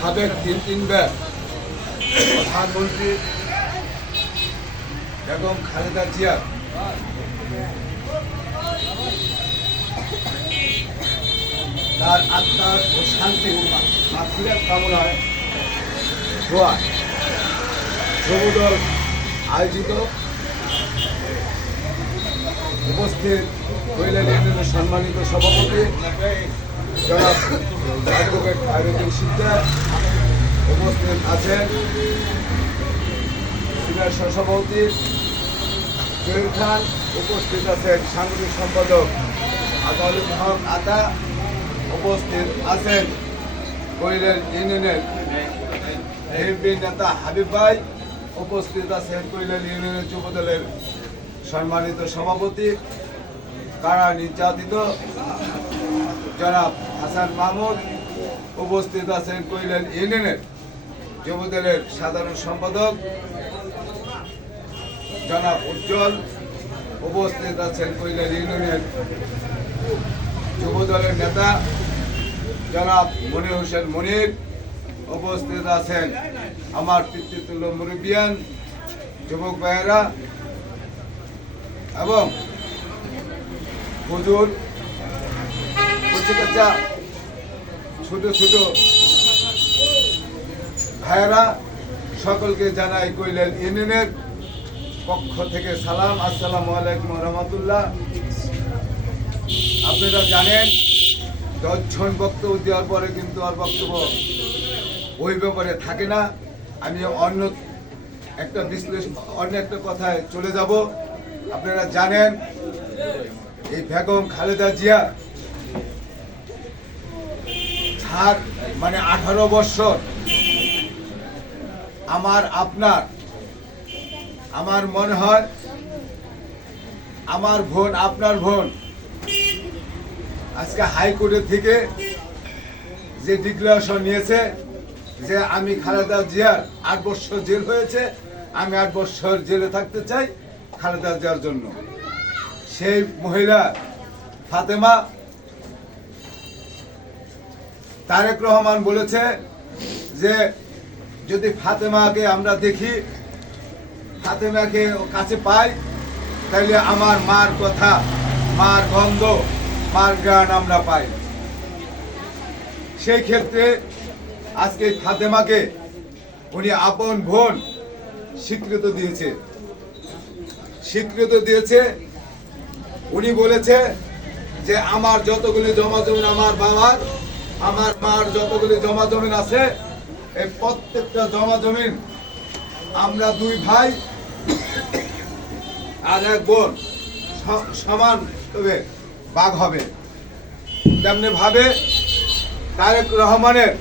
সাবেক তিনবার প্রধানমন্ত্রী বেগম খালেদা জিয়া তার আত্মার ও শান্তি মাতৃকার কামনায় দোয়া যুবদল আয়োজিত উপস্থিত কৈলাল ইউনিয়নের সম্মানিত সভাপতি জনাব অ্যাডভোকেট খায়রুদ্দিন সিকদার, উপস্থিত আছেন সিনিয়র সহসভাপতি জহির খান, উপস্থিত আছেন সাংগঠনিক সম্পাদক আতাউল হক আতা, উপস্থিত আছেন কৈলাল ইউনিয়নের এমপি নেতা হাবিব ভাই, উপস্থিত আছেন কৈলাল ইউনিয়নের যুবদলের সম্মানিত সভাপতি কারা নির্যাতিত জনাব হাসান মাহমুদ, উপস্থিত আছেন কৈলাল ইউনিয়নের যুবদলের সাধারণ সম্পাদক জনাব উজ্জ্বল, উপস্থিত আছেন কৈলাল ইউনিয়নের যুবদলের নেতা জনাব মনির হোসেন মনির, উপস্থিত আছেন আমার পিতৃতুল্য মুরব্বিয়ান যুবক ভাইয়েরা এবং হুজুর ছোট ছোট ভাইয়েরা, সকলকে জানাই কৈলাল ইউনিয়নের পক্ষ থেকে সালাম। আসসালামু আলাইকুম রহমতুল্লাহ। আপনারা জানেন 10 জন বক্তব্য দেওয়ার পরে কিন্তু আর বক্তব্য ওই ব্যাপারে থাকে না। আমি অন্য একটা কথায় চলে যাব। আপনারা জানেন এই বেগম খালেদা জিয়া ছাড় মানে 18 বছর আমার মনে হয় আমার বোন আপনার বোন আজকে হাইকোর্টের থেকে যে ডিক্লারেশন নিয়েছে যে আমি খালেদা জিয়ার 8 বছর জেল হয়েছে, আমি 8 বছর জেলে থাকতে চাই খালেদা জিয়ার জন্য। সেই মহিলা ফাতেমা তারেক রহমান বলেছে যে যদি ফাতেমাকে আমরা দেখি, ফাতেমাকে কাছে পাই, তাহলে আমার মার কথা, মার গন্ধ, মার গান আমরা পাই। সেই ক্ষেত্রে আজকে ফাতেমাকে উনি আপন বোন স্বীকৃতি দিয়েছে। উনি বলেছে যে আমার যতগুলি জমা জমিন আমার বাবার, আমার মার যতগুলি জমা জমিন আছে, এই প্রত্যেকটা জমা জমিন আমরা 2 ভাই আর 1 বোন সমান তবে ভাগ হবে। তেমনি ভাবে তারেক রহমানের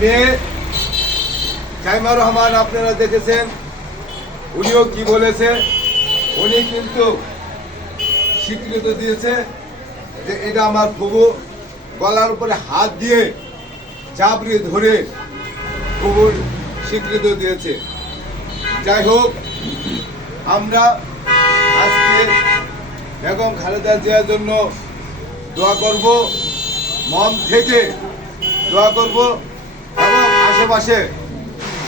মেয়ে জাইমা রহমান আপনারা দেখেছেন, উনিও কি বলেছে, উনি কিন্তু স্বীকৃতি দিয়েছে যে এটা আমার ফুবু, গলার উপরে হাত দিয়ে চাবড়ি ধরে ফুবুর স্বীকৃতি দিয়েছে। যাই হোক, আমরা আজকে বেগম খালেদা জিয়ার জন্য দোয়া করব, মন থেকে দোয়া করব এবং আশেপাশে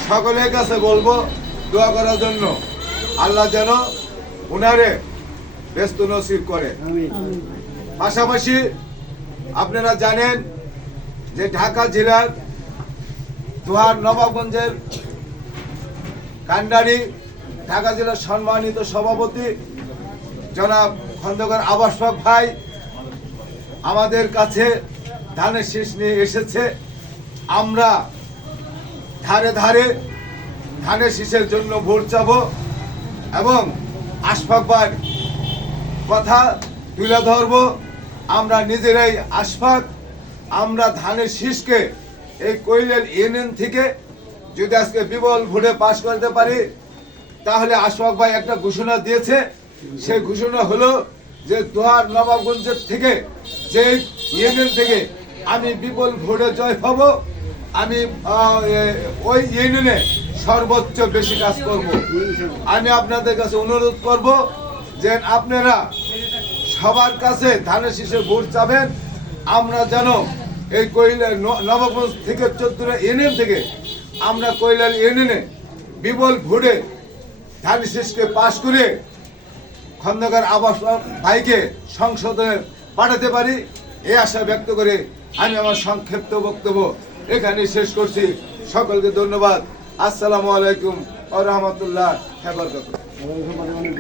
সকলের কাছে বলবো দোয়া করার জন্য। আল্লাহ যেন উনারে ব্যস্ত নসিব করে। পাশাপাশি আপনারা জানেন যে ঢাকা জেলার দোহার নবাবগঞ্জের কান্ডারি ঢাকা জেলার সম্মানিত সভাপতি জনাব খন্দকার আবাসক ভাই আমাদের কাছে ধানের শীষ নিয়ে এসেছে। আমরা ধারে ধারে ধানের শীষের জন্য ভোট চাব এবং আশফাক ভাইয়ের কথা তুলে ধরব। আমরা নিজেরাই আশফাক, আমরা ধানের শীষকে এই কৈলাল ইউনিয়ন থেকে যদি আজকে বিপুল ভোটে পাশ করতে পারি, তাহলে আশফাক ভাই একটা ঘোষণা দিয়েছে। সেই ঘোষণা হলো যে দোহার নবাবগঞ্জের থেকে, যে ইউনিয়ন থেকে আমি বিপুল ভোটে জয় হব, আমি ওই ইউনিয়নে সর্বোচ্চ বেশি কাজ করব। আমি আপনাদের কাছে অনুরোধ করব যে আপনারা সবার কাছে ধানের শীষে ভোট চাবেন, আমরা যেন এই কৈলাল নবাবগঞ্জ থেকে 14 ইউনিয়ন থেকে আমরা কৈলাল ইউনিয়নে বিপুল ভোটে ধানের শীষকে পাশ করে খন্দকার আবাস ভাইকে সংসদে পাঠাতে পারি এই আশা ব্যক্ত করে আমি আমার সংক্ষিপ্ত বক্তব্য এখানে শেষ করছি। সকলকে ধন্যবাদ। আসসালামু আলাইকুম ওয়া রাহমাতুল্লাহি ওয়া বারাকাতুহু।